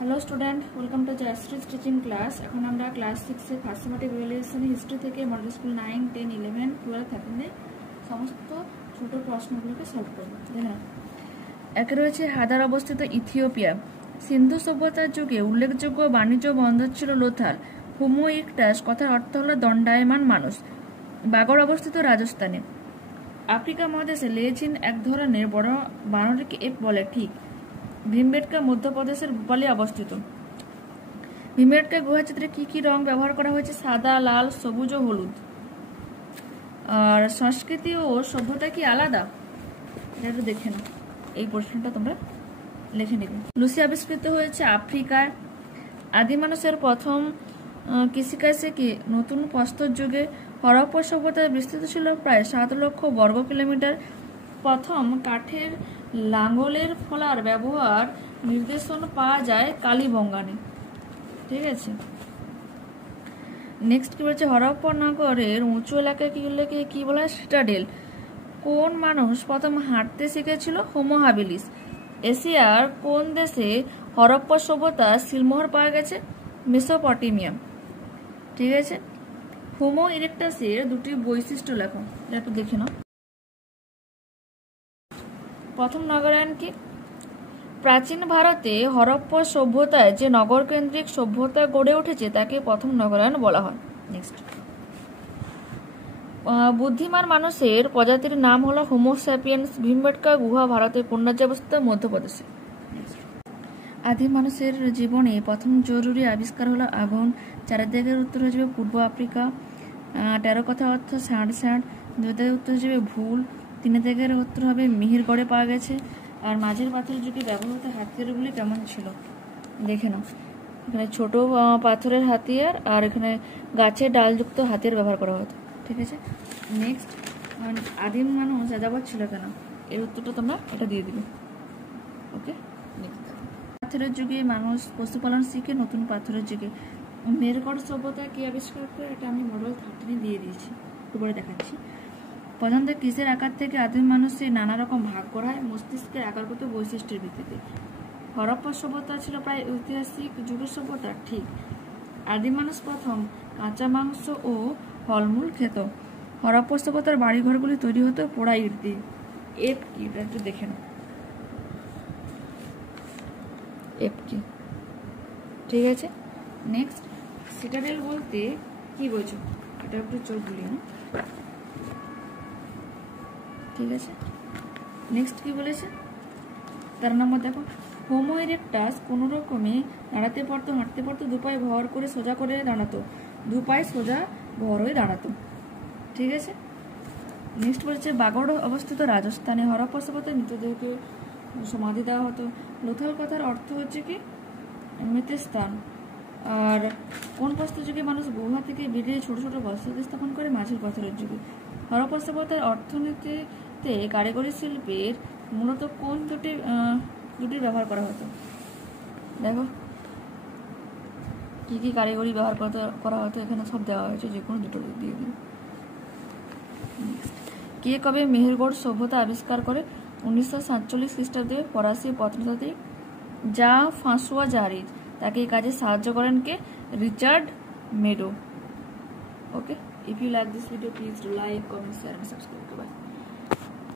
Hello student welcome to Jayashree teaching class এখন আমরা class 6 এর ফার্স্ট সেমেস্টার ইভ্যালুয়েশন হিস্ট্রি থেকে মডেল স্কুল 9 10 11 12 13 সমস্ত ছোট প্রশ্নগুলোকে সলভ করব। দেখেন একে রয়েছে হাদার অবস্থিত ইথিওপিয়া সিন্ধু সভ্যতার যুগে উল্লেখযোগ্য বাণিজ্য বন্দর ছিল লোথাল। হোমো ইকটাস কথার অর্থ হলো দণ্ডায়মান মানুষ। বাগড় অবস্থিত রাজস্থানে। আফ্রিকা মহাদেশে লেচিন এক ধরনের বড় বানরকে এপ বলে ঠিক। ভীমবেটকা মধ্যপ্রদেশের ভোপালে অবস্থিত। ভীমবেটকা গুহাচিত্রে কি কি রং ব্যবহার করা হয়েছে? সাদা, লাল, সবুজ ও হলুদ। আর সংস্কৃতি ও সভ্যতা কি আলাদা? এটা দেখে নাও, এই প্রশ্নটা তোমরা লিখে নেবে। লুসি আবিষ্কৃত হয়েছে আফ্রিকায়। আদি মানুষের প্রথম কৃষিকাজে কি নতুন প্রস্তর যুগে হরপ্পা সভ্যতায় বিস্তৃত ছিল প্রায় 7 লক্ষ বর্গ কিলোমিটার। প্রথম কাঠের লাঙ্গলের ফলার ব্যবহার নির্দেশন পাওয়া যায় কালীবঙ্গানে। ঠিক আছে, নেক্সট কি বলছে? হরপ্পা নগরের উঁচু এলাকাকে কি বলা হয়? সিটাডেল। কোন মানুষ প্রথম হাঁটতে শিখেছিল? Homo habilis. এশিয়ার কোন দেশে হরপ্পা সভ্যতা সিলমোহর পাওয়া গেছে? মেসোপটেমিয়া। ঠিক আছে, হোমো ইরেক্টাসের দুটি বৈশিষ্ট্য লেখো, একটু দেখে নাও। প্রথম নগরায়ন কি? প্রাচীন ভারতে হরপ্পা সভ্যতায় যে নগরকেন্দ্রিক সভ্যতা গড়ে উঠেছে তাকে প্রথম নগরায়ন বলা হয়। নেক্সট, বুদ্ধিমান মানুষের প্রজাতির নাম হলো হোমো স্যাপিয়েন্স। ভীমবেটকা গুহা ভারতের কোন রাজ্যে অবস্থিত? মধ্যপ্রদেশে। আদিম মানুষের জীবনে প্রথম জরুরি আবিষ্কার হলো আগুন। 4 দিকের উত্তর হয়ে যাবে পূর্ব আফ্রিকা। 13 কথা অর্থ ষাঁড়। 2 দিকের উত্তর হয়ে যাবে ভুল। 3 দিকের উত্তর হবে মিহিরগড়ে পাওয়া গেছে। আর মাঝের পাথরের যুগে ব্যবহৃত হাতিয়ারগুলি কেমন ছিল দেখে নাও। এখানে ছোট পাথরের হাতিয়ার আর এখানে গাছের ডালযুক্ত হাতিয়ার ব্যবহার করা হতো। ঠিক আছে, নেক্সট, আদিম মানুষ যাযাবর ছিল কেন? এর উত্তরটা তোমরা এটা দিয়ে দিবে। ওকে, নেক্সট, পাথরের যুগে মানুষ পশুপালন শিখে নতুন পাথরের যুগে। মেহেরগড় সভ্যতা কি আবিষ্কার করে? এটা আমি মডেল 13 দিয়ে দিয়েছি, উপরে দেখাচ্ছি। প্রধানত কিসের আকার থেকে আদিম মানুষের নানা রকম ভাগ করা হয়? মস্তিষ্কের আকারগত বৈশিষ্ট্যের ভিত্তিতে। হরপ্পা সভ্যতা ছিল প্রায় ঐতিহাসিক যুগের সভ্যতা ঠিক। আদিম মানুষ প্রথম কাঁচা মাংস ও ফলমূল খেত। হরপ্পা সভ্যতার বাড়িঘরগুলি তৈরি হতো পোড়া ইট দিয়ে। এপ কি? এটা একটু দেখে নাও, এপ কি? ঠিক আছে, নেক্সট, সিটাডেল বলতে কি বোঝো? এটা একটু চোখ বুলিয়ে না। ঠিক আছে, নেক্সট কি বলেছে? 13 নম্বর দেখো, হোমো ইরেক্টাস কোনো রকমে দাঁড়াতে পারতো, হাঁটতে পারতো, 2 পায়ে ভর করে সোজা করে দাঁড়াতো, 2 পায়ে সোজা ভর হয়ে দাঁড়াতো। ঠিক আছে, নেক্সট বলেছে বাগড় অবস্থিত রাজস্থানে। হরপ্পা সভ্যতায় মৃতদেহকে সমাধি দেওয়া হতো। লোথাল কথার অর্থ হচ্ছে কি? মৃতের স্থান। আর কোন প্রস্তর যুগে মানুষ গুহা থেকে বেরিয়ে ছোট ছোট বসতি স্থাপন করে? মাঝের পাথরের যুগে। হরপ্পা সভ্যতার অর্থনীতিতে কারিগরি শিল্পের মূলত কোন দুটির ব্যবহার করা হতো? দেখো কি কি কারিগরি ব্যবহার করা হতো, এখানে সব দেওয়া হয়েছে, যে কোনো দুটো দিয়ে দিই। কে কবে মেহেরগড় সভ্যতা আবিষ্কার করে? 1947 খ্রিস্টাব্দে ফরাসি প্রত্নতাত্ত্বিক যা ফ্রাঁসোয়া জারিজ। তাকে এই কাজে সাহায্য করেন কে? Richard Meadow. Okay, if you like this video please do like, comment, share and subscribe. Bye.